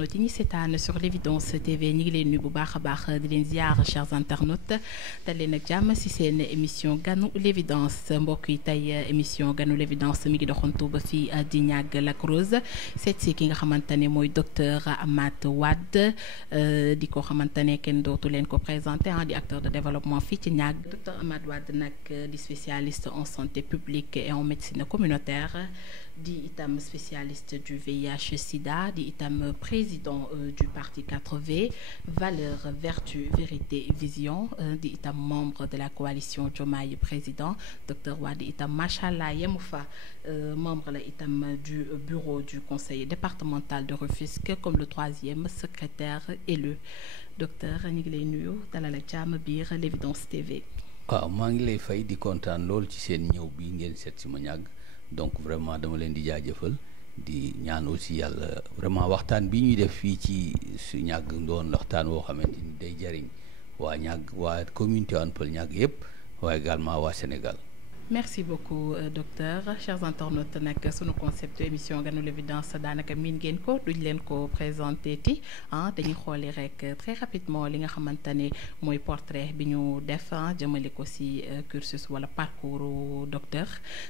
internautes yi ñi seetaan sur l'évidence TV ñi ngi leen nuyu bu baax a baax di leen ziar chers internautes dal leen ak jàmm ci seen émission ganu l'évidence mbokk yi tey émission ganu l'évidence mi ngi doxantu ba fii di Niague Lac Rose seet si ki nga xamante ne mooy docteur Amath Wade di ko xamante ne kenn dootu leen ko présenté di acteur de développement fii ci Niague. Docteur Amath Wade nag di spécialiste en santé publique et en médecine communautaire di itam spécialiste du VIH Sida di itam président du parti 4V valeur vertu vérité vision di itam membre de la coalition Diomaye président docteur Wade itam machallah yemu fa membre la itam du bureau du conseil départemental de Rufisque comme le 3e secrétaire élu docteur ñu ngi lay nuyu dalal ak jàmm biir l'évidence TV. waaw maa ngi lay fay di kontaan lool ci seen ñëw bi ngeen seet si ma Niague donc vraiment dama leen di jaajëfal di ñaan aussi yàlla vraiment waxtaan bi ñuy def fii ci su Niague doon waxtaan woo xamante ni day jariñ waa Niague waa communauté Hann Peulh Niague yëpp waaye également waa Sénégal. merci beaucoup docteur chers internautes nag sunu concept émission ganu l'évidence daanaka miin ngeen ko duñ leen ko présenté ti dañuy xooli rek très rapidement li nga xamante ne mooy portrait bi ñu def jëmale ko ci cursus wala parcours docteur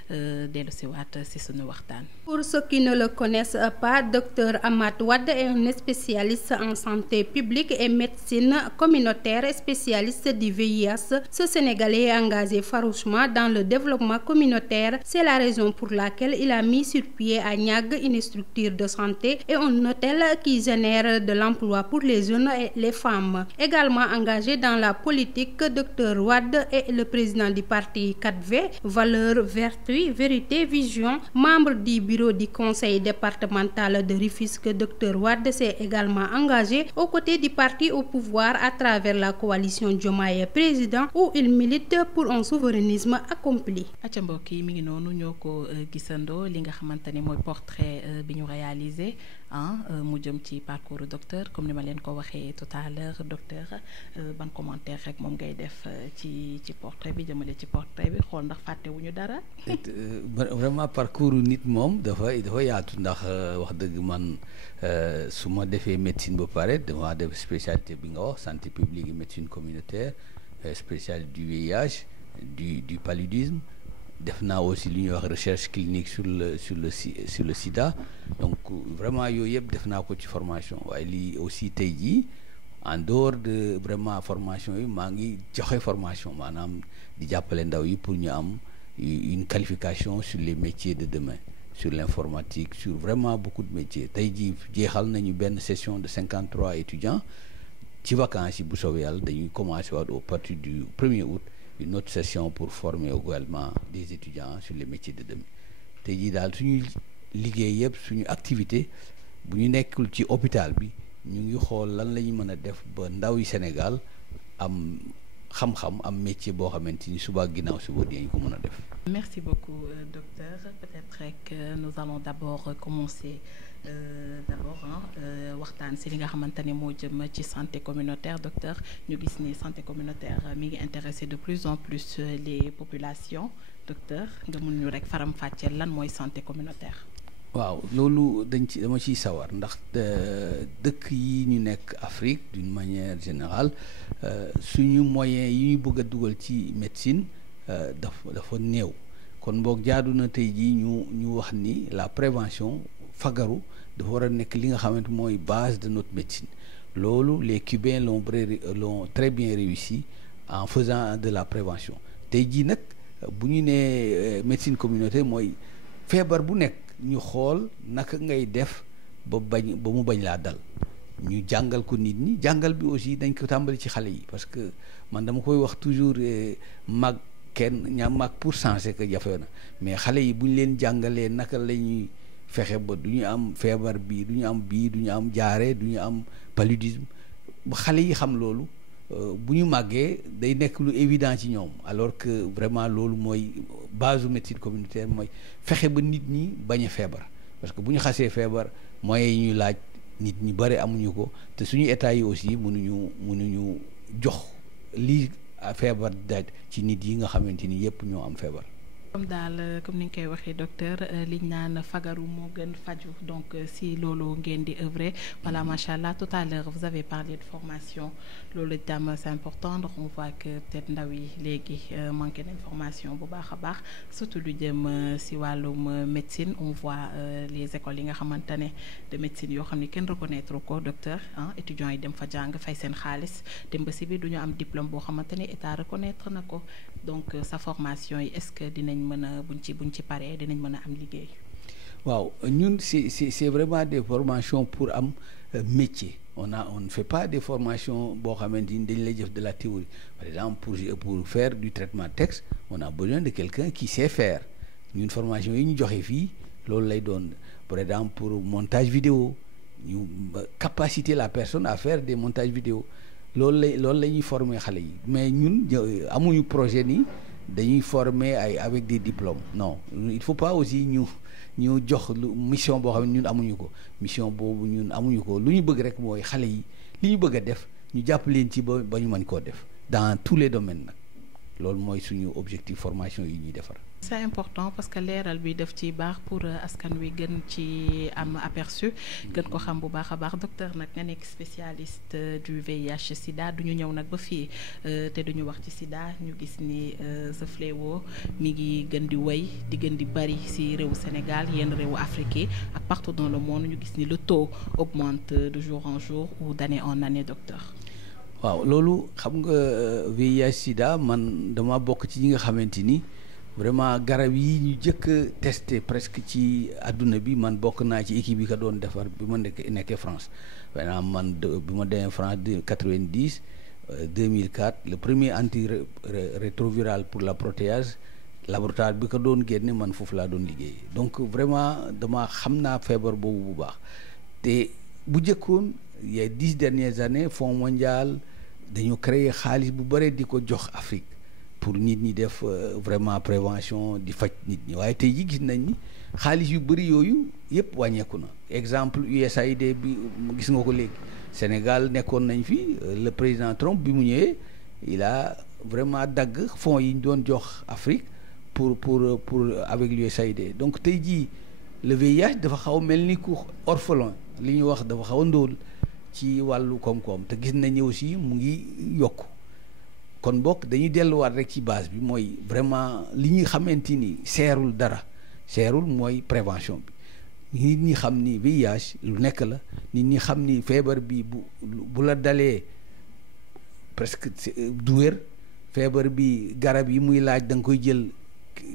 dellu si waat ci sunu waxtaan. Pour ceux qui ne le connaissent pas, docteur Amath Wade est un spécialiste en santé publique et médecine communautaire, spécialiste du VIH. Ce Sénégalais est engagé farouchement dans le développement communautaire. C'est la raison pour laquelle il a mis sur pied à Niague une structure de santé et un hôtel qui génère de l'emploi pour les jeunes et les femmes. Également engagé dans la politique, docteur Wade est le président du parti 4V, valeur, vertu, vérité, vision, membre du bureau du conseil départemental de Rufisque. Docteur Wade s'est également engagé aux côtés du parti au pouvoir à travers la coalition Diomaye président où il milite pour un souverainisme accompli. acca mbokk yi mi ngi noonu ñoo ko gisandoo li nga xamante ne mooy portrait bi ñu réalisé mu jëm ci parcours docteur comme ni ma leen ko waxee tout à l'heure docteur ban commentaire rek moom ngay def ci portrait bi jëmale ci portrait bi xool ndax fàttewuñu dara. vraiment parcours nit moom dafa yaatu ndax wax dëgg man su ma defee médecine ba pare dama def spécialité bi nga wax santé publique et médecine communautaire spécialité du VIH du paludisme def naa aussi li ñuy wax recherche clinique sur le sida donc vraiment yooyu yëpp def naa ko ci formation waaye lii aussi tey jii en dehors de vraiment formation yi maa ngi joxe formation maanaam di jàppale ndaw yi pour ñu am une qualification sur les métiers de demain sur l'informatique sur vraiment beaucoup de métiers tey jii jeexal nañu benn session de 53 étudiants ci vacances yi bu soobee yàlla dañuy commencer waat au partir du 1er août une autre session pour former également des étudiants sur les métiers de demain tey jii daal suñuy liggéey yëpp suñu activité bu ñu nekkul ci hôpital bi ñu ngi xool lan la ñu mën a def ba ndaw yi Sénégal am xam-xam am métier boo xamante ni suba ginnaaw suba dinañ ko mën a def. Merci beaucoup docteur peut-être que nous allons d'abord commencer waxtaan ci li nga xamante ne moo jëm ci santé communautaire docteur ñu gis ni santé communautaire mi ngi intéresser de plus en plus les populations docteur nga mun ñu rek faram-fàcceel lan mooy santé communautaire. waaw loolu dama ciy sawar ndax dëkk yi ñu nekk Afrique d'une manière générale suñu moyens yi ñu bëgg a dugal ci médecine dafa néew kon boog jaadu na tey jii ñu wax ni la prévention fagaru dafa war a nekk li nga xamante mooy base de notre médecine loolu les Cubains l'ont très bien réussi en faisant de la prévention tey jii nag bu ñu nee médecine communautaire mooy feebar bu nekk ñu xool naka ngay def ba mu bañ laa dal ñu jàngal ko nit ñi jàngal bi aussi dañ ko tàmbali ci xale yi parce que man dama koy wax toujours mag pour changer que jafe na mais xale yi bu ñu leen jàngalee naka la ñuy fexe ba du ñu am feebar bii du ñu am jaare du ñu am paludisme ba xale yi xam loolu bu ñu màggee day nekk lu évident ci ñoom alors que vraiment loolu mooy base médecine communautaire mooy fexe ba nit ñi bañ a feebar parce que bu ñu xasee feebar moyens yi ñuy laaj nit ñi bari amuñu ko te suñu état yi aussi mënuñu jox lii feebar daaj ci nit yi nga xamante ni yëpp ñoo am feebar. comme daal comme ni nga koy waxee docteur liñ naan fagaru moo gën faju donc si loolu ngeen di œuvrer voilà macha allah tout à l'heure vous avez parlé de formation loolu itam c'est important ndax on voit que peut-être ndaw yi léegi manqué nañ formation bu baax a baax surtout lu jëm si wàllum médecine on voit les écoles yi nga xamante ne de médecine yoo xam ne kenn reconnaître ko docteur étudiants yi dem fa jàng fay seen xaalis dem ba si biir du ñu am diplôme boo xamante ne état reconnaître na ko donc sa formation yi est-ce que dinañ mën a buñ ci paree dinañ mën a am liggéey. waaw ñun c'est vraiment des formations pour am métier on ne fait pas des formations boo xamante ni dañ lay jëf de la théorie par exemple pour faire du traitement de texte on a besoin de quelqu'un qui sait faire ñun formation yi ñu joxe fii loolu lay doon par exemple pour montage vidéo ñu capaciter la personne à faire des montages vidéo loolu la ñuy former xale yi mais ñun amuñu projet ni dañuy former avec des diplômes non il faut pas aussi ñu jox mission boo xam ne ñun amuñu ko mission boobu ñun amuñu ko lu ñu bëgg rek mooy xale yi li ñu bëgg a def ñu jàpp leen ci ba ñu mën koo def dans tous les domaines nag loolu mooy suñu objectif formation yi ñuy defar. c'est important parce que leeral bi def ci baax pour askan wi gën ci am aperçu gën ko xam bu baax a baax docteur nag nga nekk spécialiste du VIH sida duñu ñëw nag ba fii te duñu wax ci sida ñu gis ni ce fléau mi ngi gën di wéy di gën di bari ci réewu Sénégal yenn réewu Afrique yi ak partout dans le monde ñu gis ni le taux augmente de jour en jour ou d'année en année docteur. waaw loolu xam nga VIH sida man dama bokk ci ñi nga xamante ni vraiment garab yi ñu jëkk a testé presque ci àdduna bi man bokk naa ci équipe yi ko doon defar bi ma nekkee France maintenant man bi ma demee France de 90 2004 le premier antirétroviral pour la protéase laboratoire bi ko doon génne man foofu laa doon liggéey donc vraiment dama xam naa feebar boobu bu baax te bu jëkkoon il y a 10 dernières années Fonds mondial dañu créer xaalis bu bare di ko jox Afrique pour nit ñi def vraiment prévention di faj nit ñi waaye tey ji gis nañ ni xaalis yu bëri yooyu yëpp wàññeeku na exemple USAID bi gis nga ko léegi Sénégal nekkoon nañ fi le président Trump bi mu ñëwee il a vraiment dagg fonds yi ñu doon jox Afrique pour avec l'USAID donc tey jii le VIH dafa xaw mel ni ku orphelin li ñuy wax dafa xaw a ndóol ci wàllu koom-koom te gis nañ aussi mu ngi yokku kon bokk dañuy delluwaat rek ci base bi mooy vraiment li ñuy xamante ni seerul dara seerul mooy prévention bi nit ñi xam ni VIH lu nekk la nit ñi xam ni feebar bi bu la dalee presque du wér feebar bi garab yi muy laaj da nga koy jël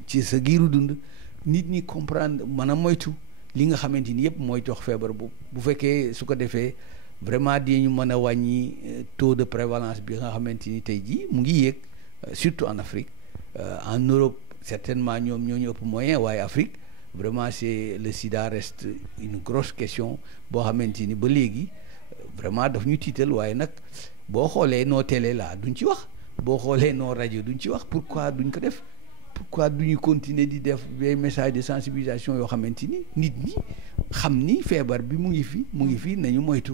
ci sa giiru dund nit ñi comprendre mën a moytu li nga xamante ni yëpp mooy jox feebar bu fekkee su ko defee vraiment dinañu mën a wàññi taux de prévalence bi nga xamante ni tey jii mu ngi yéeg surtout en Afrique en Europe certainement ñoom ñoo ñu ëpp moyen waaye Afrique vraiment c'est le sida reste une grosse question boo xamante ni ba léegi vraiment daf ñu tiital waaye nag boo xoolee noo télé la duñ ci wax boo xoolee noo rajo duñ ci wax pourquoi duñ ko def pourquoi duñu continuer di def des messages de sensibilisation yoo xamante ni nit ñi xam ni feebar bi mu ngi fi nañu moytu.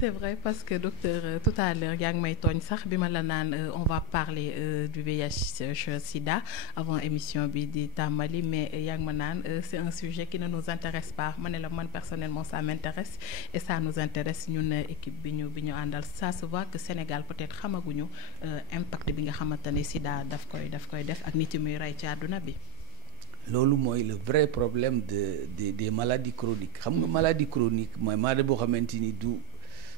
c'est vrai parce que docteur tout à l'heure yaa ngi may tooñ sax bi ma la naan on va parler du VIH sida avant émission bi di tàmbali mais yaa ngi ma naan c'est un sujet qui ne nous intéresse pas ma ne la man personnellement ça m'intéresse et ça nous intéresse ñun équipe bi ñu àndal ça se voit que Sénégal peut-être xamaguñu impact bi nga xamante ne sida daf koy def ak nit yi muy rey ci àdduna bi. loolu mooy le vrai problème des maladies chroniques xam nga maladie chronique mooy maladie boo xamante ni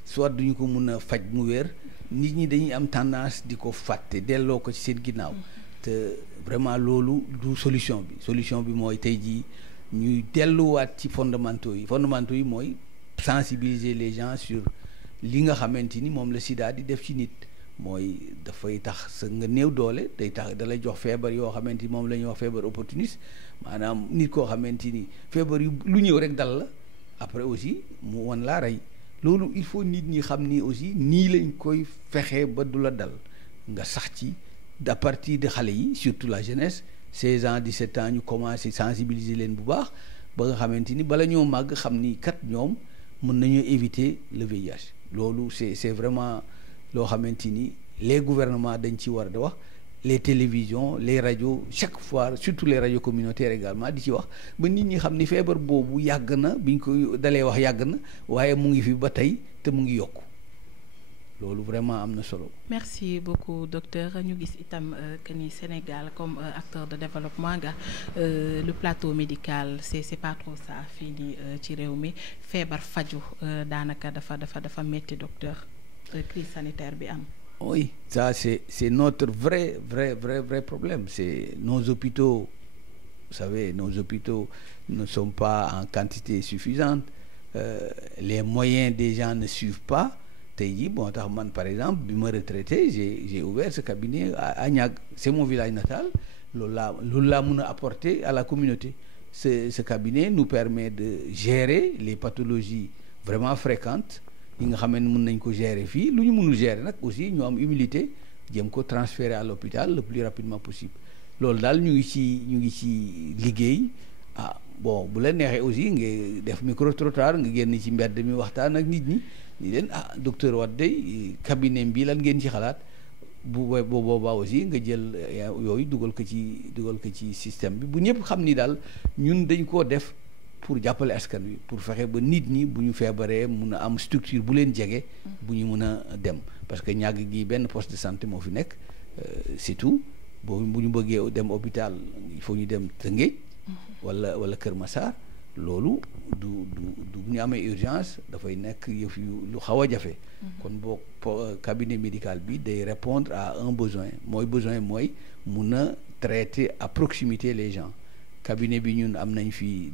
soit duñu ko mun a faj mu wér nit ñi dañuy am tendance di ko fàtte delloo ko ci seen ginnaaw te vraiment loolu du solution bi mooy tey jii ñuy delluwaat ci fondamentaux yi mooy sensibiliser les gens sur li nga xamante ni moom la sida di def ci nit mooy dafay tax sa nga néew doole day tax da lay jox feebar yoo xamante ni moom la ñuy wax feebar opportuniste maanaam nit koo xamante ni feebar yu lu ñëw rek dal la après aussi mu wan laa rey loolu il faut nit ñi xam ni aussi nii lañ koy fexee ba du la dal nga sax ci à partir de xale yi surtout la jeunesse 16 ans 17 ans ñu commencé sensibiliser leen bu baax ba nga xamante ni bala ñoo màgg xam ni kat ñoom mën nañoo éviter le VIH loolu c'est vraiment loo xamante ni les gouvernements dañ ci war a wax les télévisions les radios chaque fois surtout les radios communautaires également di ci wax ba nit ñi xam ni feebar boobu yàgg na biñ ko dalee wax yàgg na waaye mu ngi fi ba tey te mu ngi yokku loolu vraiment am na solo. merci beaucoup docteur ñu gis itam que ni Sénégal comme acteur de développement nga le plateau médical c'est pas trop ça fii nii ci réew mi feebar faju daanaka dafa metti docteur crise sanitaire bi am. Oui, ça c'est notre vrai problème. C'est nos hôpitaux, vous savez, nos hôpitaux ne sont pas en quantité suffisante. Les moyens des gens ne suivent pas. Tey jii bon tax man par exemple bi ma retraité j'ai ouvert ce cabinet à Niag, c'est mon village natal. Loolu laa mën a apporter à la communauté. Ce cabinet nous permet de gérer les pathologies vraiment fréquentes. yi nga xam ne mën nañ ko gérer fii lu ñu mënul gérer nag aussi ñu am humilité jéem ko transférer à l'hôpital le plus rapidement possible loolu daal ñu ngi ci liggéey bon bu la neexee aussi nga def micro-trottoir nga génn ci mbedd mi waxtaan ak nit ñi ni leen docteur Wade day cabinet bi lan ngeen ci xalaat bu boobaa aussi nga jël yooyu dugal ko ci système bi bu ñëpp xam ni daal ñun dañ koo def pour jàppale askan wi pour fexe ba nit ñi bu ñu feebaree mun a am structure bu leen jege bu ñu mun a dem parce que ñàgg gi benn poste de santé moo fi nekk c'est tout bu ñu bëggee dem hôpital il faut ñu dem Tëngéej wala Kër Massar loolu du ñu amee urgence dafay nekk yëf yu lu xaw a jafe kon boo cabinet médical bi day répondre à un besoin mooy mun a traiter à proximité les gens cabinet bi ñun am nañ fii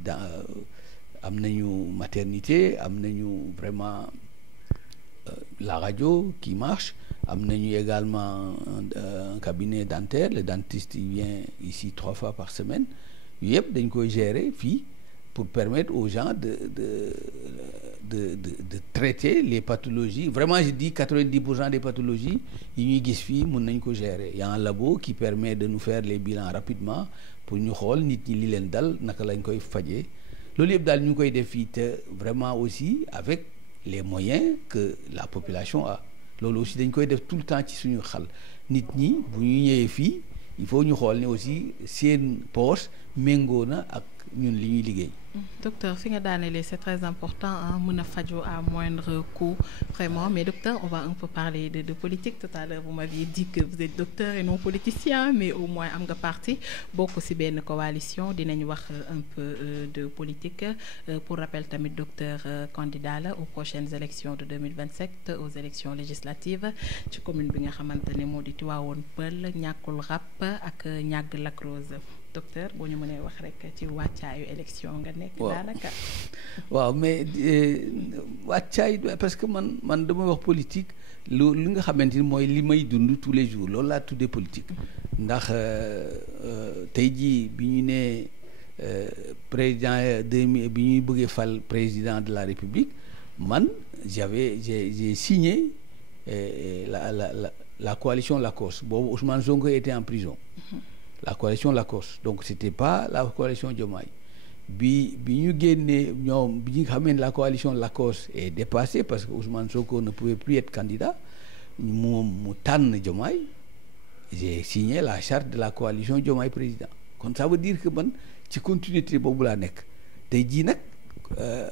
am nañu maternité am nañu vraiment la radio qui marche am nañu également un cabinet dentaire le dentiste il vient ici 3 fois par semaine yëpp dañ koy gérer fii pour permettre aux gens de traiter les pathologies vraiment je dis 90% des pathologies yi ñuy gis fii mën nañ ko gérer il y a un labo qui permet de nous faire les bilans rapidement pour ñu xool nit ñi li leen dal naka lañ koy fajee loolu yëpp daal ñu koy def fii te vraiment aussi avec les moyens que la population a loolu aussi dañ koy def tout le temps ci suñu xel nit ñi bu ñu ñëwee fii il faut ñu xool ne aussi seen poche méngoo na ak ñun li ñuy liggéey. Docteur fi nga daanelee c'est très important mën a fajoo à moindre coût vraiment mais docteur on va un peu parler de politique tout à l'heure vous m'aviez dit que vous êtes docteur et non politicien mais au moins am nga parti bokk ci benn coalition dinañ wax un peu de politique pour rappel tamit docteur candidat la aux prochaines élections de 2027 aux élections législatives ci commune bi nga xamante ne moo di Tivaouane Peulh ñàkkul rap ak ñàgg Lac Rose docteur boo ñu mënee wax rek ci wàccaayu élection nga nekk daanaka waaw mais wàccaay parce que man damay wax politique li nga xamante ni mooy li may dund tous les jours loolu laa tuddee politique ndax tey jii bi ñu nee président bi ñuy bëggee fal président de la République man j'ai signé la coalition Lacoste boobu Ousmane Sonko était en prison la coalition Lacoste donc c'était pas la coalition Diomaye bi ñu génnee ñoom bi ñu xamee ne la coalition Lacoste est dépassée parce que Ousmane Sonko ne pouvait plus être candidat mu tànn Diomaye j'ai signé la charte de la coalition Diomaye président kon ça veut dire que man ci continuité boobu laa nekk tey jii nag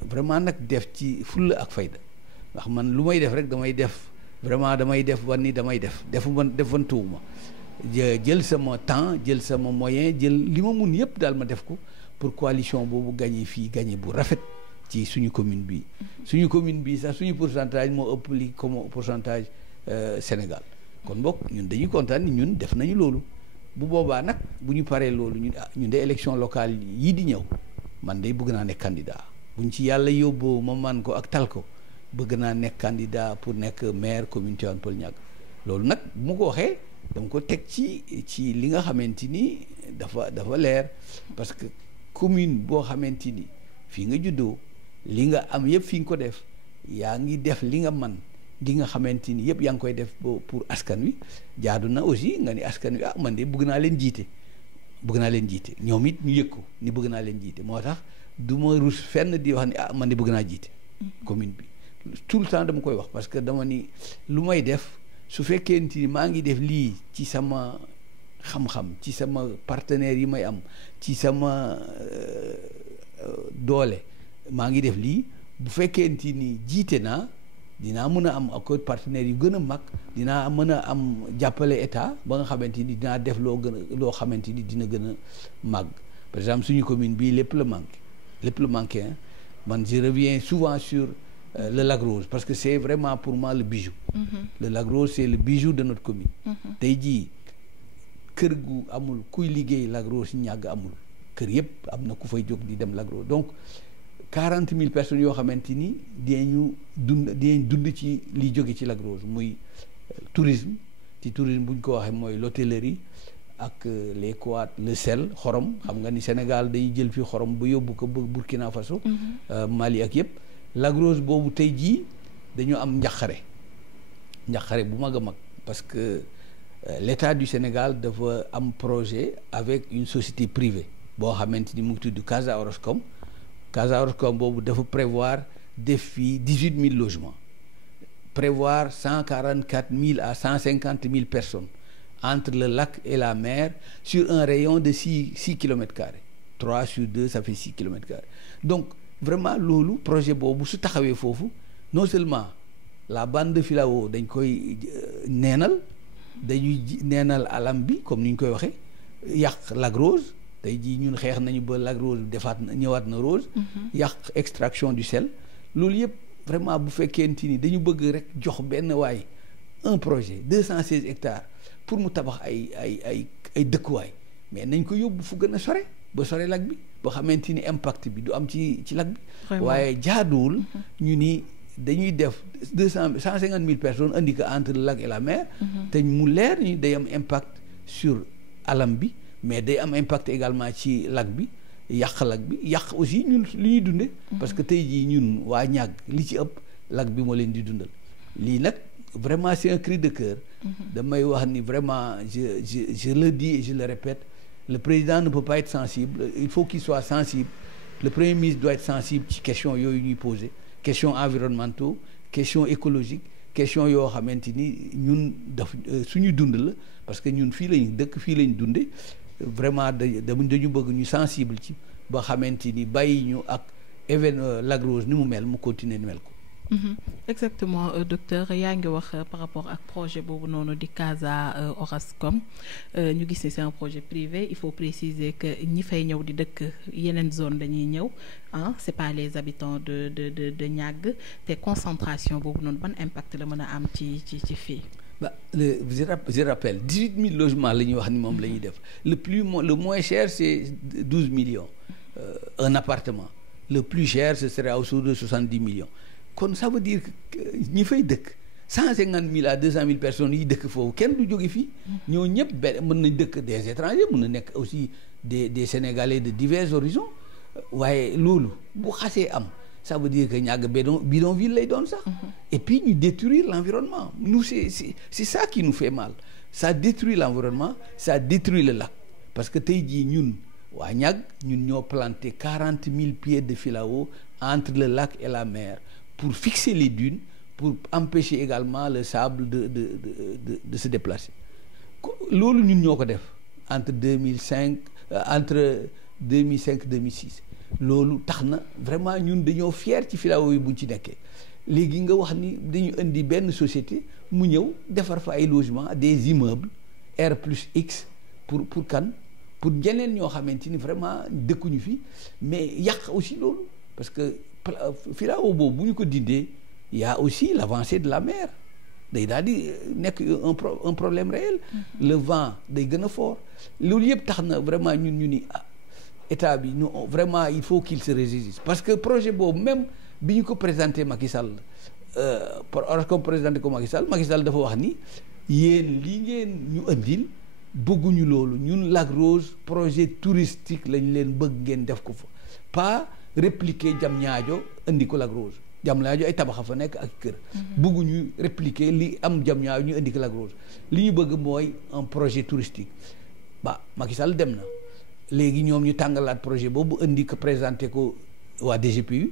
vraiment nag def ci fulla ak fayda ndax man lu may def rek damay def wan ni damay defantuwuma jël sama temps jël sama moyen jël li ma mun yëpp daal ma def ko pour coalition boobu gagné fii gagné bu rafet ci suñu commune bi sax suñu pourcentage moo ëpp li comme pourcentage Sénégal kon bokk ñun dañuy kontaan ni ñun def nañu loolu bu boobaa nag bu ñu paree loolu ñun de élection locale yii di ñëw man day bëgg naa nekk candidat buñ ci yàlla yóbboo ma man ko ak tal ko bëgg naa nekk candidat pour nekk maire commune Tivaouane Peulh Niaga loolu nag bu ma ko waxee dama ko teg ci li nga xamante ni dafa leer parce que commune boo xamante ni fii nga juddoo li nga am yëpp fi nga ko def yaa ngi def li nga man li nga xamante ni yëpp yaa ngi koy def pour askan wi jaadu na aussi nga ni askan wi man de bëgg naa leen jiite ñoom it ñu yëg ko ni bëgg naa leen jiite moo tax du ma rus fenn di wax ni man de bëgg naa jiite commune bi tout le temps dama koy wax parce que dama ni lu may def su fekkee ni maa ngi def lii ci sama xam-xam ci sama partenaires yi may am ci sama doole maa ngi def lii bu fekkente ni jiite naa dinaa mën a am ak partenaires yu gën a mag dinaa mën a am jàppale état ba nga xamante ni dinaa def loo xamante ni dina gën a màgg par exemple suñu commune bii lépp la manqué hein. Man je reviens souvent sur le Lac Rose parce que c'est vraiment pour moi le bijou. Le Lac Rose c'est le bijou de notre commune. Tey jii kër gu amul kuy liggéey Lac Rose ñàgg amul kër yëpp am na ku fay jóg di dem Lac Rose donc 40,000 personnes yoo xamante ni dinañ dund ci li jóge ci Lac Rose muy tourisme ci tourisme bu ñu ko waxee mooy l'hôtellerie ak les quad le sel xorom xam nga ni Sénégal day jël fi xorom ba yóbbu ko ba Burkina Faso Mali ak yëpp Lac Rose boobu tey jii dañoo am njaqare bu mag a mag parce que l'État du Sénégal dafa am projet avec une société privée boo xamante ni mu ngi tudd Casa Oroscom boobu dafa prévoir def fii 18,000 logements prévoir 144,000 à 150,000 personnes entre le lac et la mer sur un rayon de 6 kilomètres carrés 3 sur 2 ça fait 6 kilomètres carrés donc vraiment loolu projet boobu su taxawee foofu non seulement la bande de filao dañ koy dañuy neenal alam bi comme ni ñu koy waxee yàq Lac Rose tey jii ñun xeex nañu ba Lac Rose ñëwaat na Rose yàq extraction du sel loolu yëpp vraiment bu fekkente ni dañu bëgg rek jox benn waay un projet 216 hectares pour mu tabax ay dëkkuwaay mais nañ ko yóbbu fu gën a sore ba sore lac bi ba xamante ni impact bi du am ci lac bi waaye jaaduwul ñu ni dañuy def 150,000 personnes indi ko entre le lac et la mer te mu leer ni day am impact sur alam bi mais day am impact également ci lac bi yàq lac bi yàq aussi ñun li ñuy dunde parce que tey jii ñun waa ñàgg li ci ëpp lac bi moo leen di dundal lii nag vraiment c'est un cri de cœur damay wax ni vraiment je le dis et je le répète le président ne peut pas être sensible il faut qu'il soit sensible le premier ministre doit être sensible ci question yooyu ñuy poser questions environnementaux questions écologiques questions yoo xamante ni ñun suñu dund la parce que ñun fii lañ dëkk fii lañ dunde vraiment dañu bëgg ñu sensible ci ba xamante ni bàyyi ñu ak événement Lac Rose ni mu mel mu continuer ni mel ko exactement docteur yaa ngi wax par rapport ak projet boobu noonu di Casa Orascom ñu gis ne c'est un projet privé il faut préciser que ñi fay ñëw di dëkk yeneen zone dañuy ñëw c'est pas les habitants de Niague te concentration boobu noonu ban impact la mën a am ci fii je rappelle 18,000 logements la ñuy wax ni moom la ñuy def le moins cher c'est 12 millions un appartement le plus cher ce serait autour de 70 millions kon ça veut dire que ñi fay dëkk 150,000 à 200,000 personnes yi dëkk foofu kenn du jóge fii ñoo ñëpp mën nañ dëkk des étrangers mën na nekk aussi des Sénégalais de divers horizons waaye loolu bu xasee am ça veut dire que ñàgg bidonville lay doon sax et puis ñu détruire l'environnement nous c'est ça qui nous fait mal ça détruit l'environnement ça détruit le lac parce que tey jii ñun waa ñàgg ñun ñoo planté 40,000 pieds de filao entre le lac et la mer pour fixer les dunes pour empêcher également le sable de se déplacer loolu ñun ñoo ko def entre 2006 loolu tax na vraiment ñun dañoo fier ci filao yi buñ ci nekkee léegi nga wax ni dañu indi benn société mu ñëw defar fa ay logements des immeubles R+X pour kan pour ñeneen ñoo xamante ni vraiment dëkkuñu fi mais yàq aussi loolu parce que filao boobu bu ñu ko dindee y a aussi l'avancée de la mer day daal di nekk un problème réel le vent day gën a fort loolu yëpp tax na vraiment ñu ni état bi ñu vraiment il faut qu'il se ressaisisse parce que projet boobu même bi ñu ko présenté Macky Sall comme présenté ko Macky Sall dafa wax ni yéen li ngeen ñu andil bëgguñu loolu ñun Lac Rose projet touristique lañ leen bëgg ngeen def ko fa pas répliquer Diamniadio indi ko Lac Rose Diamniadio ay tabaxa fa nekk ak kër bëgguñu répliquer li am Diamniadio ñu indi ko Lac Rose li ñu bëgg mooy un projet touristique Macky Sall dem na léegi ñoom ñu tàngalaat projet boobu indi ko présenté ko waa DGPU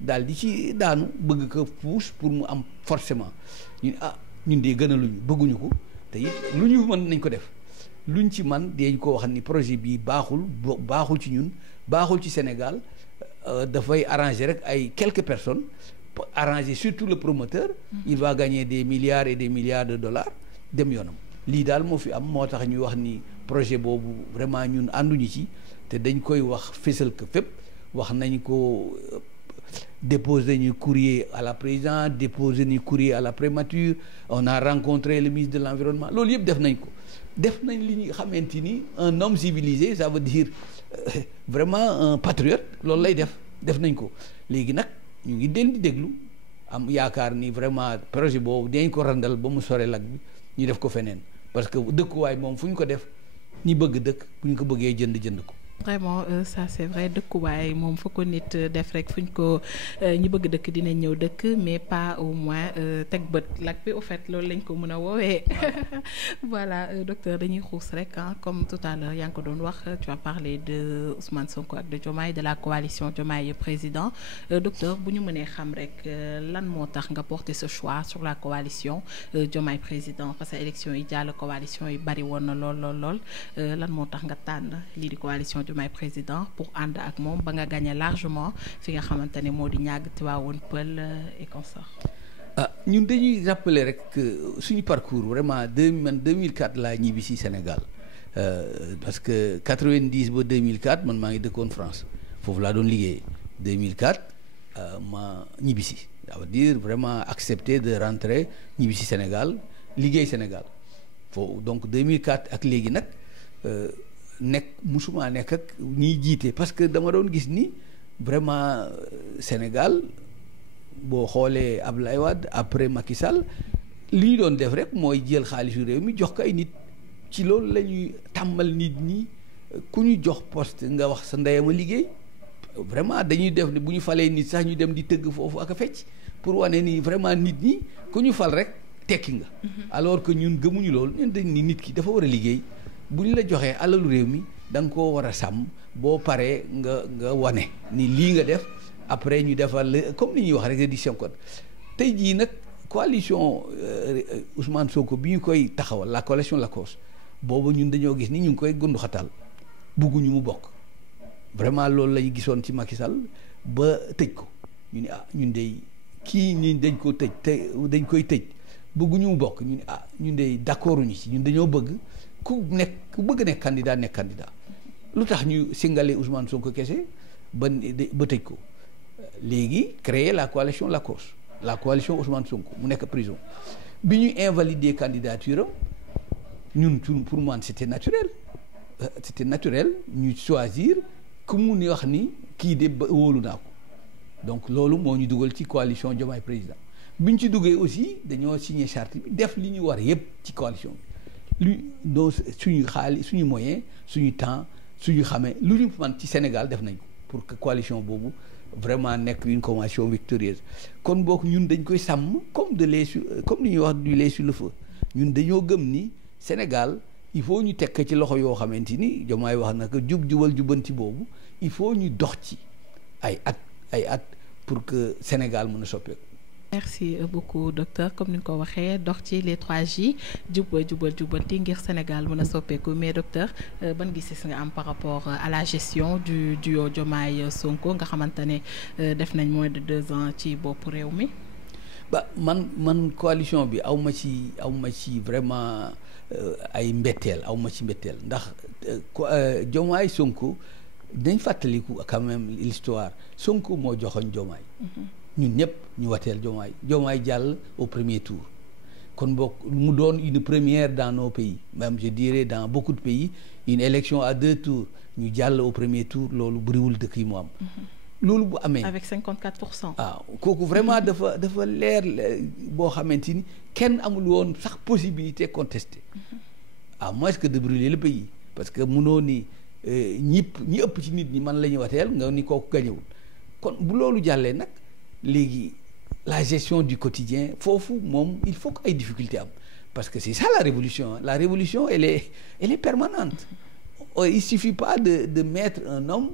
daal di ci daanu bëgg ko pousse pour mu am forcément ñun de gënaluñu bëgguñu ko te it lu ñu mën nañ ko def luñ ci man dañ ko wax ni projet bii baaxul ci ñun baaxul ci Sénégal dafay arranger rek ay quelques personnes arranger surtout le promoteur il va gagner des milliards et des milliards de dollars dem yoonam lii daal moo fi am moo tax ñuy wax ni projet boobu vraiment ñun ànduñu ci te dañ koy wax fésal ko fépp wax nañ ko déposer ñu courrier à la présidence déposer ñu courrier à la primature on a rencontré le ministre de l'environnement loolu yëpp def nañ ko def nañ li ñu xamante ni un homme civilisé ça veut dire vraiment un patriote loolu lay def nañ ko léegi nag ñu ngi den di déglu am yaakaar ni vraiment projet boobu dañ ko randal ba mu sore lag bi ñu def ko feneen parce que dëkkuwaay moom fu ñu ko def ñi bëgg dëkk bu ñu ko bëggee jënd ko vraiment ça c'est vrai dëkkuwaay moom fu ko nit def rek fu ñu ko ñi bëgg dëkk dinañ ñëw dëkk mais pas au moins teg bët lak bi au fait loolu lañ ko mën a woowee voilà docteur dañuy xuus rek comme tout à l'heure yaa ngi ko doon wax tu as parlé de Ousmane Sonko ak de Diomaye de la coalition Diomaye président docteur bu ñu mënee xam rek lan moo tax nga porter ce choix sur la coalition Diomaye président parce que élection yi jàll coalition yi bari woon na lool lan moo tax nga tànn lii di coalition Diomaye président pour ànd ak moom ba nga gagné largement fi nga xamante ne moo di ñàgg Tivaouane Peulh et consort ñun dañuy rappeler rek suñu parcours vraiment 2004 laa ñibbi si Sénégal parce que 90 ba 2004 man maa ngi dëkkoon France foofu laa doon liggéey 2004 ma ñibbi si ça veut dire vraiment accepter de rentrer ñibbi si Sénégal liggéey Sénégal foofu donc 2004 ak léegi nag musuma nekk ak ñiy jiite parce que dama doon gis ni vraiment Sénégal boo xoolee Abdoulaye Wade après Macky Sall li ñu doon def rek mooy jël xaalisu réew mi jox ko ay nit ci loolu la ñuy tàmmal nit ñi ku ñu jox poste nga wax sa ndeyama liggéey vraiment dañuy def ne bu ñu falee nit sax ñu dem di tëgg foofu ak a fecc pour wane ni vraiment nit ñi ku ñu fal rek tekki nga alors que ñun gëmuñu loolu ñun dañ ni nit ki dafa war a liggéey bu ñu la joxee alalu réew mi da nga koo war a sàmm boo paree nga wane ni lii nga def après ñu defal comme ni ñuy wax rek reddition code tey jii nag coalition Ousmane Sonko bi ñu koy taxawal la coalition Lacoste boobu ñun dañoo gis ni ñu ngi koy gundu xatal bugguñu mu bokk vraiment loolu la ñu gisoon ci Macky Sall ba tëj ko ñu ne ñun de kii ñun dañ ko tëj te dañ koy tëj bëgguñu mu bokk ñu ne ñun de d'accorduñu ci ñun dañoo bëgg ku bëgg nekk candidat lu tax ñu singale Ousmane Sonko kese ba tëj ko léegi créer la coalition Lacoste la coalition Ousmane Sonko mu nekk prison bi ñu invalider candidature am ñun pour moi c'était naturel ñu choisir ku mu ni wax ni kii de wóolu naa ko donc loolu moo ñu dugal ci coalition Diomaye président bi ñu ci duggee aussi dañoo signé charte bi def li ñu war yépp ci coalition bi lu doo suñu xaalis suñu moyen suñu temps suñu xamee lu ñu man ci Sénégal def nañ ko pour que coalition boobu vraiment nekk une coalition victorieuse kon boog ñun dañ koy sàmm comme li ñuy wax du lait sur le feu ñun dañoo gëm ni Sénégal il faut ñu tekk ci loxo yoo xamante ni Diomaye wax na ko jubal jubanti boobu il faut ñu dox ci ay at pour que Sénégal mën a soppeeku. merci beaucoup docteur comme ni nga ko waxee dox ci les 3J jubal jubanti ngir Sénégal mën a soppeeku mais docteur ban gis-gis nga am par rapport à la gestion du duo Diomaye Sonko nga xamante ne def nañ moins de 2 ans ci bopp réew mi. man coalition bi aw ma ci vraiment ay mbetteel ndax Diomaye Sonko dañ fàttaliku quand même l'histoire Sonko moo joxoñ Diomaye. ñun ñëpp ñu wateel Diomaye jàll au premier tour kon boog mu doon une première dans nos pays même je dirais dans beaucoup de pays une élection à 2 tours ñu jàll au premier tour loolu bëriwul dëkk yi mu am. loolu bu amee avec 54%. kooku vraiment dafa leer boo xamante ni kenn amul woon sax possibilité contester à moins que de brûler le pays parce que munoo ni ñi ëpp ci nit ñi man la ñu wateel nga ni kooku gañewul kon bu loolu jàllee nag. léegi la gestion du quotidien foofu moom il faut que ay difficultés am parce que c'est ça la révolution elle est permanente il suffit pas de mettre un homme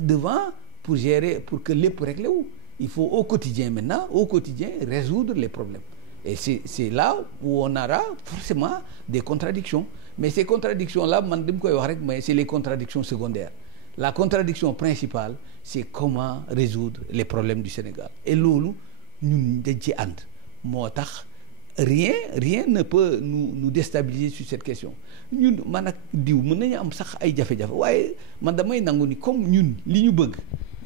devant pour gérer pour que lépp réglé wu il faut au quotidien résoudre les problèmes et c'est là où on aura forcément des contradictions mais ces contradictions là man dama koy wax rek mais c'est les contradictions secondaires la contradiction principale c'est comment résoudre les problèmes du Sénégal et loolu ñun dañ ci ànd moo tax rien ne peut nous déstabiliser sur cette question ñun man ak diw mën nañu am sax ay jafe-jafe waaye man damay nangu ni comme ñun li ñu bëgg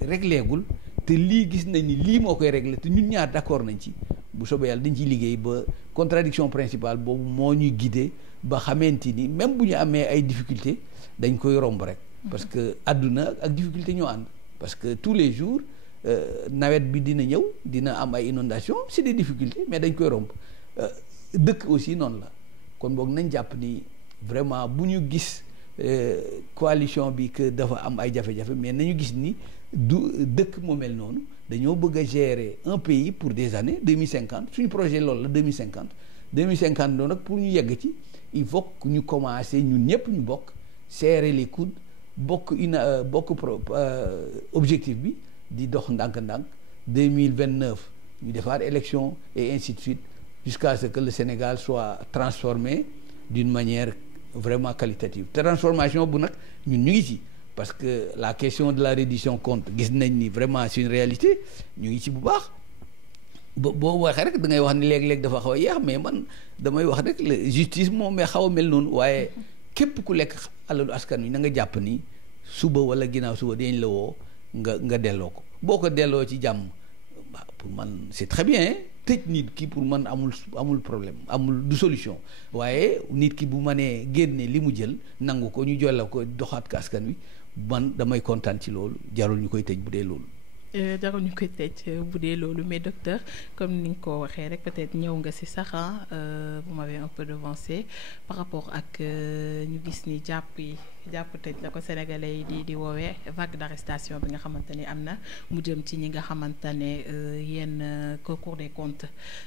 régléegul te lii gis nañ ni lii moo koy réglé te ñun ñaar d'accord nañ ci bu soobee yàlla dañ ciy liggéey ba contradiction principale boobu moo ñuy guider ba xamante ni même bu ñu amee ay difficultés dañ koy romb rek parce que àdduna ak difficulté ñoo ànd parce que tous les jours nawet bi dina ñëw dina am ay inondations c'est des difficultés mais dañ koy romb dëkk aussi noonu la kon boog nañ jàpp ni vraiment bu ñu gis coalition bi que dafa am ay jafe-jafe mais nañu gis ni du dëkk moo mel noonu dañoo bëgg a gérer un pays pour des années 2050 suñu projet loolu la 2050 doon nag pour ñu yegg ci il faut que ñu commencer ñun ñëpp ñu bokk serrer les coudes bokk objectif bi di dox ndànk-ndànk 2029 ñu defaat élection et ainsi de suite jusqu'à ce que le Sénégal soit transformé d'une manière vraiment qualitative transformation bu nag ñun ñu ngi ci parce que la question de la reddition compte gis nañ ni vraiment c'est une réalité ñu ngi ci bu baax boo waxee rek da ngay wax ni léeg-léeg dafa xaw a yeex mais man damay wax rek justice moom mais xaw a mel noonu waaye képp ku lekk alalu askan wi na nga jàpp ni suba wala ginnaaw suba dañ la woo nga delloo ko boo ko delloo ci jàmm pour man c'est très bien tëj nit ki pour man amul problème amul du solution waaye nit ki bu mënee génne li mu jël nangu ko ñu jolla ko doxaat ko askan wi man damay kontaan ci loolu jarul ñu koy tëj bu dee loolu. jarul ñu koy tëj bu dee loolu mais docteur comme ni nga ko waxee rek peut-être ñëw nga ci sax vous m'avez un peu devancé par rapport ak ñu gis ni jàpp tëj la ko sénégalais yi di woowee vague d'arrestation bi nga xamante ni am na mu jëm ci ñi nga xamante ne yenn Cour des comptes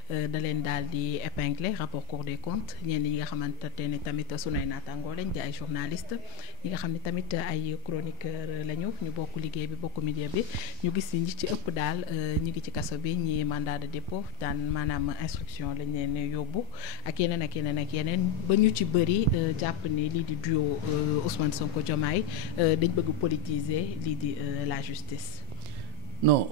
da leen daal di épingler rapport Cour des comptes ñenn ñi nga xamante ne tamit sunuy naataangoo lañ di ay journalistes ñi nga xam ne tamit ay chroniqueurs lañu ñu bokk liggéey bi bokk milieu bi ñu gis ñi ci ëpp daal ñu ngi ci kaso bi ñi mandat de dépôt daan maanaam instruction lañ leen yóbbu ak yeneen ba ñu ci bëri jàpp ni lii di duo Ousmane Sonko Diomaye dañ bëgg politiser lii di la justice. non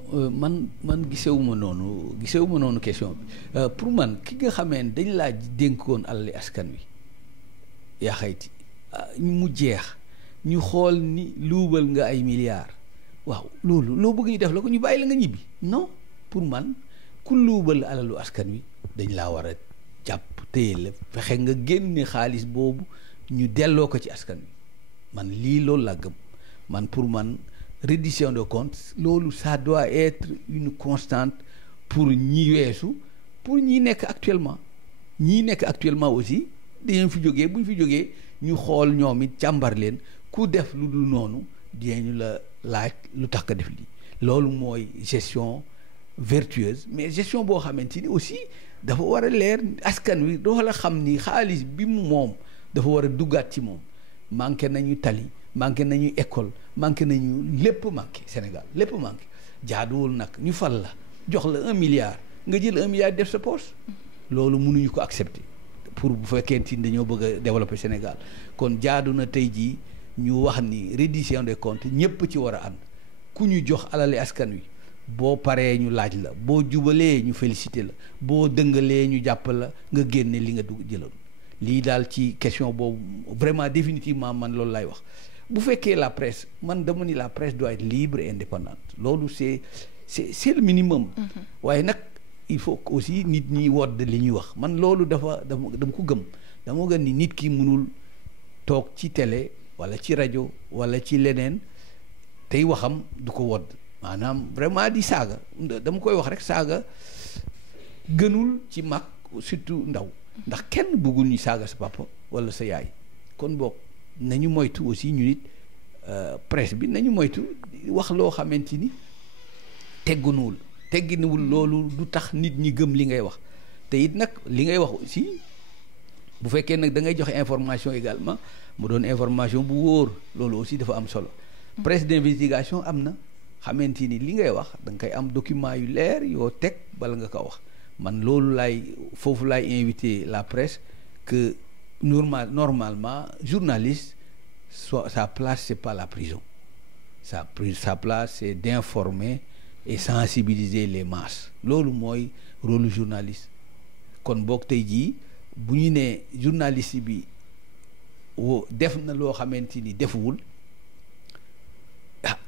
man gisewuma noonu question bi pour man ki nga xamee ne dañ laa dénkoon alali askan wi yaa xayti mu jeex ñu xool ni luubal nga ay milliards waaw loolu loo bëgg ñu def la ko ñu bàyyi la nga ñibbi non pour man ku luubal alalu askan wi dañ laa war a jàpp téye la fexe nga génne xaalis boobu ñu delloo ko ci askan wi man lii loolu laa gëm man pour man reddition de comptes loolu ça doit être une constante pour ñi weesu pour ñi nekk actuellement aussi dañu fi jógee bu ñu fi jógee ñu xool ñoom it càmbar leen ku def lu dul noonu dinañu la laaj lu tax nga def lii loolu mooy gestion vertueuse mais gestion boo xamante ni aussi dafa war a leer askan wi doo la xam ni xaalis bi mu moom dafa war a duggaat ci moom manqué nañu tali manqué nañu école manqué nañu lépp manqué Sénégal lépp manqué jaaduwul nag ñu fal la jox la 1 milliard nga jël 1 milliard def sa poche loolu mënuñu ko accepter pour bu fekkente ni dañoo bëgg a développer Sénégal kon jaadu na tey jii ñu wax ni reddition des comptes ñëpp ci war a ànd ku ñu jox alali askan wi boo paree ñu laaj la boo jubalee ñu féliciter la boo dëngalee ñu jàpp la nga génne li nga dugg jëloon lii daal ci question boobu vraiment définitivement man loolu lay wax bu fekkee la presse man dama ni la presse doit être libre et indépendante loolu c'est le minimum waaye nag il faut aussi nit ñi wodd li ñuy wax man loolu dama ko gëm dama gën ni nit ki mënul toog ci télé wala ci rajo wala ci leneen tey waxam du ko wodd maanaam vraiment di saaga dama koy wax rek saaga gënul ci mag surtout ndaw ndax kenn bëggul ñu saaga sa papa wala sa yaay kon boog nañu moytu aussi ñu nit presse bi nañu moytu wax loo xamante ni tegginuwul loolu du tax nit ñi gëm li ngay wax te it nag li ngay wax aussi bu fekkee nag da ngay joxe information également mu doon information bu wóor loolu aussi dafa am solo presse d'investigation am na xamante ni li ngay wax da nga koy am document yu leer yoo teg bala nga ko wax man loolu foofu laay inviter la presse que normalement journaliste sa place c'est pas la prison sa place c'est d'informer et sensibiliser les masses loolu mooy rôle journaliste kon boog tey jii bu ñu nee journaliste bi def na loo xamante ni defuwul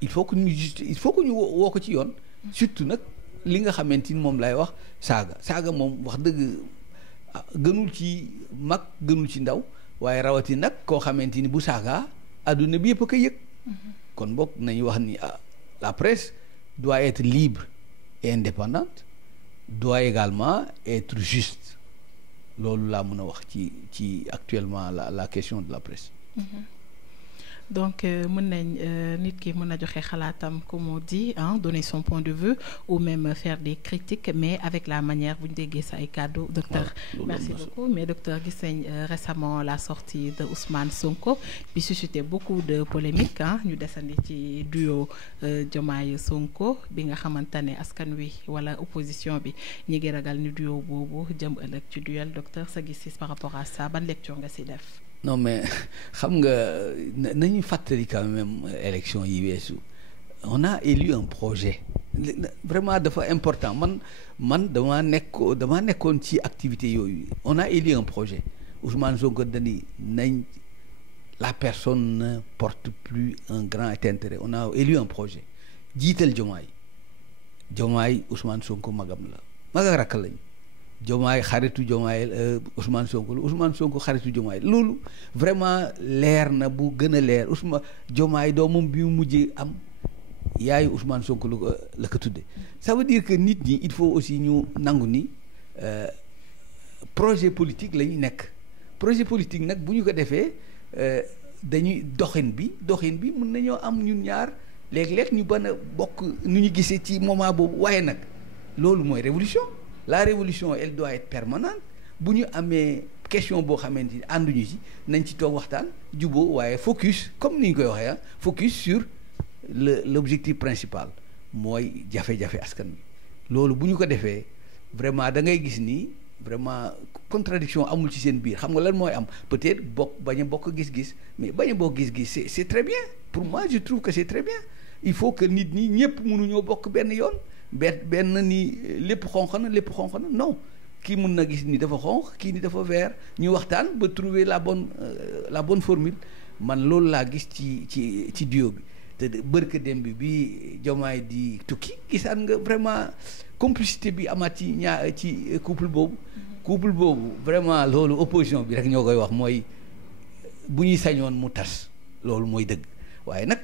il faut que ñu woo ko ci yoon surtout nag li nga xamante ni moom lay wax saaga moom wax dëgg gënul ci mag gënul ci ndaw waaye rawati nag koo xamante ni bu saaga adduna bi yëpp a koy yëg kon boog nañu wax ni la presse doit être libre et indépendante doit également être juste loolu laa mën a wax ci actuellement la question de la presse. Donc mën nañ nit ki mën a joxe xalaatam comme on dit donner son point de vue ou même faire des critiques mais avec la manière bu ñu déggee sa ay kàddu docteur merci beaucoup mais docteur gis nañ récemment la sortie de Ousmane Sonko bi suscité beaucoup de polémiques ñu desandi ci duo Diomaye Sonko bi nga xamante ne askan wi wala opposition bi ñi ngi ragal ni duo boobu jëm ëllëg ci duel docteur sa gis-gis par rapport à ça ban lecture nga si def. Non mais xam nga nañu fàttali quand même élection yi weesu on a élu un projet vraiment dafa important man damaa nekkoon ci activité yooyu on a élu un projet Ousmane Sonko dani nañ la personne ne porte plus un grand intérêt on a élu un projet jiital Diomaye Ousmane Sonko magam la mag ak rakk lañ Diomaye xaritu Diomaye Ousmane Sonko xaritu Diomaye loolu vraiment leer na bu gën a leer Diomaye doomam bi mu mujjee am yaayu Ousmane Sonko la ko tudde ça veut dire que nit ñi il faut aussi ñu nangu ni projet politique la ñu nekk projet politique nag bu ñu ko defee dañuy doxin bi mën nañoo am ñun ñaar léeg-léeg ñu ban a bokk nu ñu gisee ci moment boobu waaye nag loolu mooy révolution la révolution elle doit être permanente bu ñu amee question boo xamante ni ànduñu ci nañ ci toog waxtaan juboo waaye focus comme ni ñu koy waxee focus sur l'objectif principal mooy jafe-jafe askan bi loolu bu ñu ko defee vraiment da ngay gis ni vraiment contradiction amul ci seen biir xam nga lan mooy am peut-être bañ a bokk gis-gis mais bañ a bokk gis-gis c'est très bien pour moi je trouve que c'est très bien il faut que nit ñi ñëpp mënuñoo bokk benn yoon benn ni lépp xonq na non kii mun na gis ni dafa xonq kii ni dafa vert ñu waxtaan ba trouver la bonne formule man loolu laa gis ci duo bi te bërka dem bi Diomaye di tukki gisaan nga vraiment complicité bi amaat ci couple boobu vraiment loolu opposition bi rek ñoo koy wax mooy bu ñuy sañoon mu tas loolu mooy dëgg waaye nag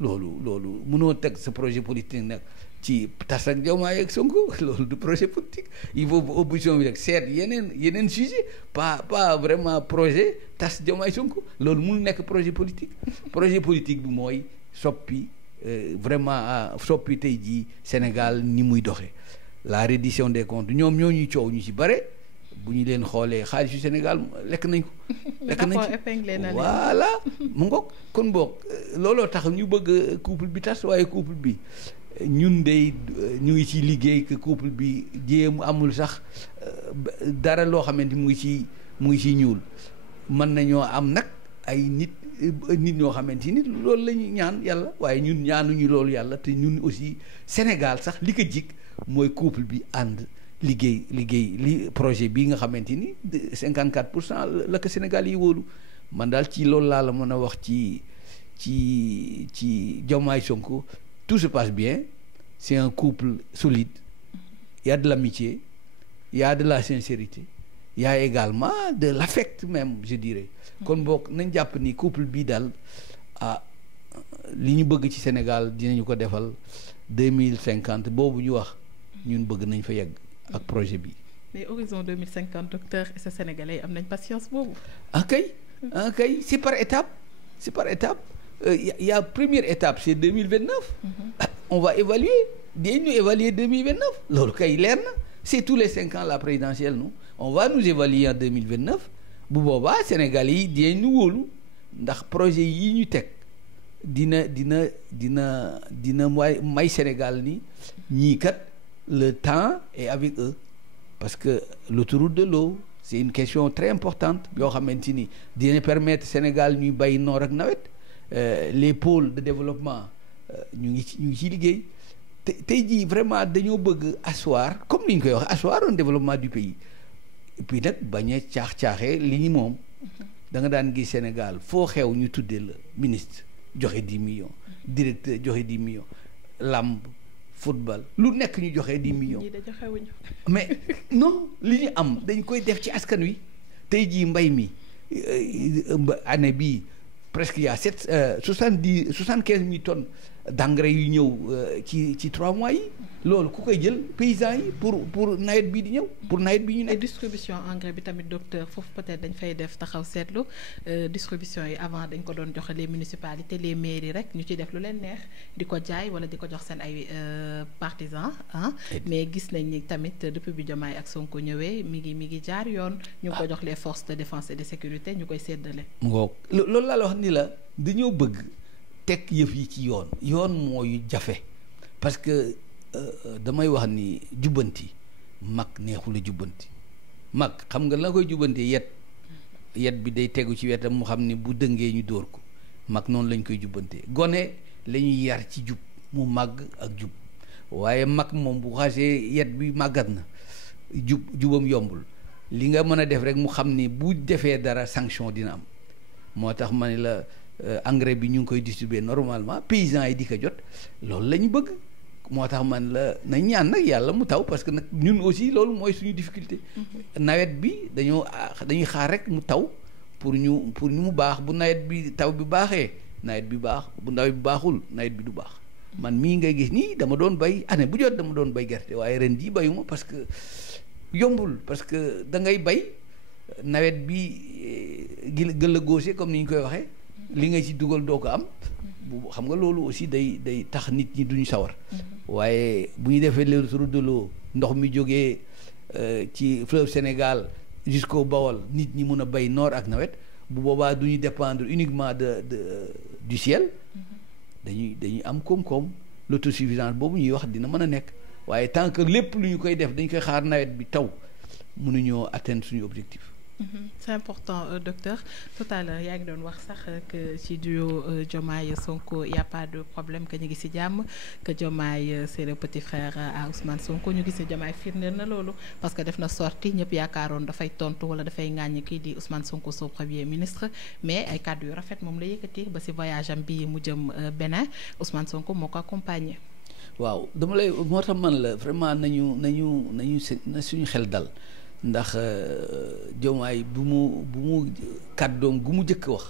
loolu mënoo teg sa projet politique nag ci tas ak Diomaye ak Sonko loolu du projet politique il faut opposition bi rek seet yeneen sujet pas vraiment projet tas Diomaye Sonko loolu mënul nekk projet politique bi mooy soppi tey jii Sénégal ni muy doxee la reddition des comptes ñoom ñoo ñuy coow ñu ci bare bu ñu leen xoolee xaalisu Sénégal lekk nañ ko. Voilà mu ngoog kon boog looloo tax ñu bëgg couple bi tas waaye couple bi ñun de ñu ngi ci liggéey que couple bi jéem amul sax dara loo xamante mu ngi ci ñuul mën nañoo am nag ay nit ñoo xamante ni loolu la ñu ñaan yàlla waaye ñun ñaanuñu loolu yàlla te ñun aussi Sénégal sax li ko jig mooy couple bi ànd liggéey li projet bii nga xamante ni 54% la ko Sénégal yi wóolu man daal ci loolu laa la mën a wax ci Diomaye Sonko tout se passe bien c'est un couple solide il y a de l'amitié il y a de la sincérité il y a également de l'affect même je dirais kon boog nañ jàpp ni couple bii daal li ñu bëgg ci Sénégal dinañu ko defal 2050 boobu ñu wax ñun bëgg nañ fa yegg ak projet bi. mais horizon 2050 docteur et sa Sénégalais am nañ patience boobu. kay c'est par étape il y a première étape c'est 2029. On va évaluer dinañu évaluer 2029 loolu kay leer na c'est tous les 5 ans la présidentielle non on va nous évaluer en 2029 bu boobaa Sénégal yi dinañu wóolu ndax projet yi ñu teg dina may Sénégal ni ñii kat le temps est avec eux parce que l'autoroute de l'eau c'est une question très importante yoo xamante ni dina permettre Sénégal ñuy bay noor ak nawet les pôles de développement ñu ngi ci liggéey tey jii vraiment dañoo bëgg asseoir comme ni ñu koy wax asseoir un développement du pays et puis nag bañ a caax-caaxee li ñu moom da nga daan gis Sénégal foo xew ñu tuddee la ministre joxe 10 millions directeur joxe 10 millions lamb football lu nekk ñu joxe 10 millions mais non li ñu am dañ koy def ci askan wi tey jii mbay mi année bii presque il y a 75 000 tonnes d'engrais yu ñëw ci 3 mois yi loolu ku koy jël paysans yi pour nawet bii di ñëw pour nawet bi ñu nekk. distribution engrais bi tamit docteur foofu peut-être dañ fay def taxaw seetlu distribution yi avant dañ ko doon joxe les municipalités les mairies rek ñu ci def lu leen neex di ko jaay wala di ko jox seen ay partisans mais gis nañ ni tamit depuis bi Diomaye ak Sonko ñëwee mi ngi jaar yoon. ñu ngi ko jox les forces de défense et de sécurité ñu koy séddale. mu ngoog loolu laa la wax ni la dañoo bëgg teg yëf yi ci yoon mooy jafe parce que damay wax ni jubbanti mag neexul a jubbanti mag xam nga la koy jubbanti yet bi day tegu ci wetam mu xam ni bu dëngee ñu dóor ko mag noonu lañ koy jubbantee gone la ñuy yar ci jub mu màgg ak jub waaye mag moom bu xasee yet bi màggat na jubam yombul li nga mën a def rek mu xam ni bu defee dara sanction dina am moo tax ma ne la engrais bi ñu ngi koy distribuer normalement paysans yi di ko jot loolu la ñu bëgg moo tax man la nañ ñaan nag yàlla mu taw parce que nag ñun aussi loolu mooy suñu difficulté nawet bi dañuy xaar rek mu taw pour ñu mu baax bu nawet bi taw bi baaxee nawet bi baax bu nawet bi baaxul nawet bi du baax man mii ngay gis nii dama doon bay année bu jot dama doon bay gerte waaye ren jii bayuma parce que yombul parce que da ngay bay nawet bi gël a góose comme ni ñu koy waxee li nga ci dugal doo ko am xam nga loolu aussi day tax nit ñi duñu sawar waaye bu ñu defee l'autoroute de l'eau ndox mi jógee ci fleuve Sénégal jusqu'au Bawol nit ñi mun a bay noor ak nawet bu boobaa du ñu dépendre uniquement du ciel dañuy am koom-koom l'autosuffisance boobu ñuy wax dina mën a nekk waaye tant que lépp lu ñu koy def dañ koy xaar nawet bi taw mënuñoo atteindre suñu objectif. C'est important docteur tout à l'heure yaa ngi doon wax sax que ci duo Diomaye Sonko y a pas de problème que ñu ngi ci jàmm que Diomaye c'est le petit frère à Ousmane Sonko ñu gis ne Diomaye firndeel na loolu parce que def na sortie ñëpp yaakaaroon dafay tontu wala dafay ŋàññi kii di Ousmane Sonko son premier ministre mais ay kàddu yu rafet moom la yëkkati ba ci voyage am bi mu jëm Bénin Ousmane Sonko moo ko accompagné. waaw dama lay moo tax man la vraiment nañu na suñu xel dal. ndax Diomaye bu mu kàddoom gu mu jëkk wax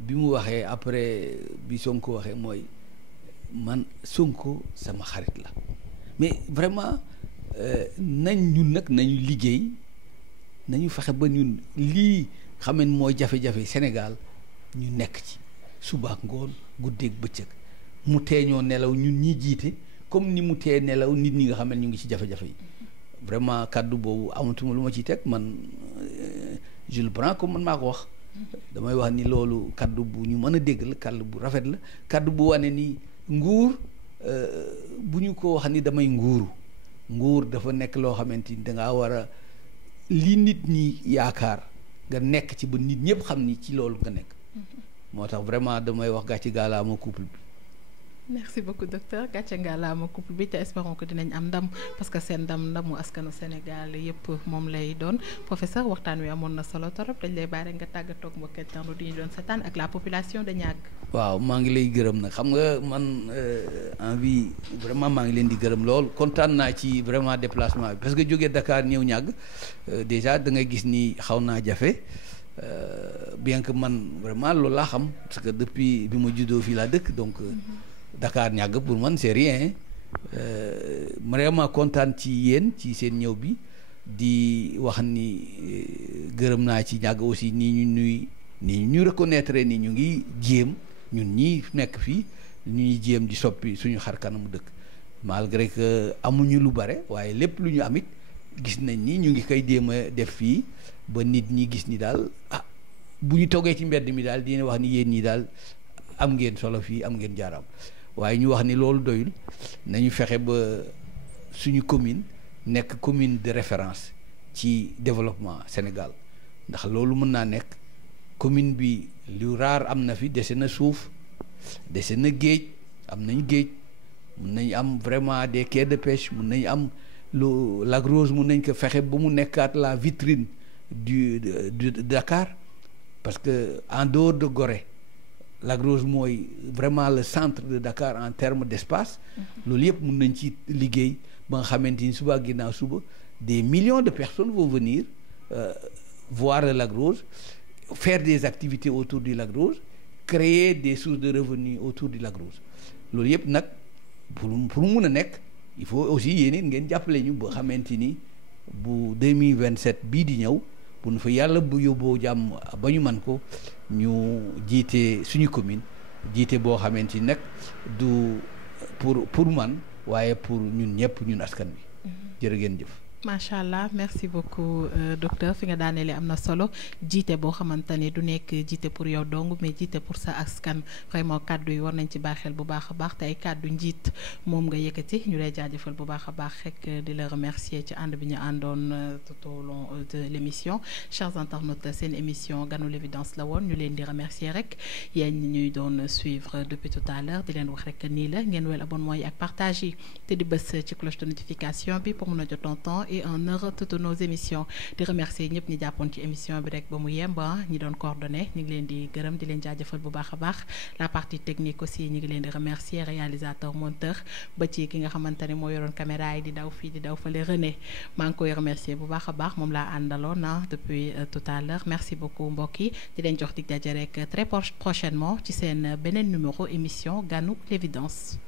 bi mu waxee après bi Sonko waxee mooy man Sonko sama xarit la mais vraiment ñun nag nañu liggéey nañu fexe ba ñun lii xam ne mooy jafe-jafe Sénégal ñu nekk ci suba ak ngoon guddeeg bëccëg mu teeñoo nelaw ñun ñi jiite comme ni mu tee nelaw nit ñi nga xam ne ñu ngi ci jafe-jafe yi vraiment kàddu boobu amatuma lu ma ciy teg man je le prends comme man maa ko wax damay wax ni loolu kàddu bu ñu mën a dégg la kàddu bu rafet la kàddu bu wane ni nguur bu ñu ko wax ni damay nguur dafa nekk loo xamante ni dangaa war a li nit ñi yaakaar nga nekk ci ba nit ñëpp xam ni ci loolu nga nekk moo tax vraiment damay wax gàcce gaalaama couple bi. merci beaucoup docteur gàcce ngalaama couple bi te espérons que dinañ am ndam parce que seen ndamu askanu Sénégal yëpp moom lay doon professeur waxtaan wi amoon na solo torop dañ lay bàyyi rek nga tàggatoo ak mbokk internet di ñu doon seetaan ak la population de Niague. waaw maa ngi lay gërëm nag xam nga man envie vraiment maa ngi leen di gërëm lool kontaan naa ci vraiment déplacement bi parce que jógee Dakar ñëw Niague déjà da ngay gis ni xaw naa jafe bien que man vraiment loolu laa xam parce que depuis bi ma juddoo fii laa dëkk donc. Dakar Niague pour man c'est rien vraiment kontaan ci yéen ci seen ñëw bi di wax ni gërëm naa ci Niague aussi nii ñu reconnaître ni ñu ngi jéem ñun ñii nekk fii ñu ngi jéem di soppi suñu xar kanamu dëkk malgré que amuñu lu bare waaye lépp lu ñu amit gis nañ ni ñu ngi koy jéem a def fii ba nit ñi gis ni daal bu ñu toggee ci mbedd mi daal dina wax ni yéen ñi daal am ngeen solo fii am ngeen jaaraam waaye ñu wax ni loolu doyul nañu fexe ba suñu commune nekk commune de référence ci développement Sénégal ndax loolu mën naa nekk commune bi lu raar am na fi dese na suuf dese na géej am nañ géej mun nañ am vraiment des quais de pêche mun nañ am lu Lac Rose mun nañ ko fexe ba mu nekkaat la vitrine du Dakar parce que en dehors de Gorée Lac Rose mooy vraiment le centre de Dakar en termes d'espace loolu yëpp mun nañ ci liggéey ba nga xamante ni suba ginnaaw suba des millions de personnes vont venir voir le Lac Rose faire des activités autour du Lac Rose créer des sources de revenus autour du Lac Rose loolu yëpp nag pour mun a nekk il faut aussi yéen it ngeen jàppale ñu ba xamante ni bu 2027 bii di ñëw bu nu fa yàlla bu yóbboo jàmm ba ñu man ko ñu jiite suñu commune jiite boo xamante ni nag du pour man waaye pour ñun ñëpp ñun askan wi jërë ngeen jëf. macha allah merci beaucoup docteur fi nga daaneele am na solo jiite boo xamante ne du nekk jiite pour yow dong mais jiite pour sa askan vraiment kàddu yi war nañ ci baaxel bu baax a baax te ay kàddu njiit moom nga yëkkati ñu lay jaajëfal bu baax a baax rek di la remercier ci ànd bi ñu àndoon tout au long de l' émission chers internautes seen émission ganu l'évidence la woon ñu leen di remercier rek yéen ñi ñuy doon suivre depuis tout à l'heure di leen wax rek nii la ngeen wel abonnement yi ak partage yi te di bës ci cloche de notification bi pour mun a jot temps et en heure toutes nos émissions di remercier ñëpp ñi jàppoon ci émission bi rek ba mu yemb ñi doon coordonné ñu ngi leen di gërëm di leen jaajëfal bu baax a baax la partie technique aussi ñu ngi leen di remercier réalisateur monteur ba ci ki nga xamante ne moo yoroon caméra yi di daw fii di daw fële René maa ngi koy remercier bu baax a baax moom laa àndaloon depuis tout à l'heure merci beaucoup mbokk yi di leen jox dig daje rek très prochainement ci seen beneen numéro émission ganu l'évidence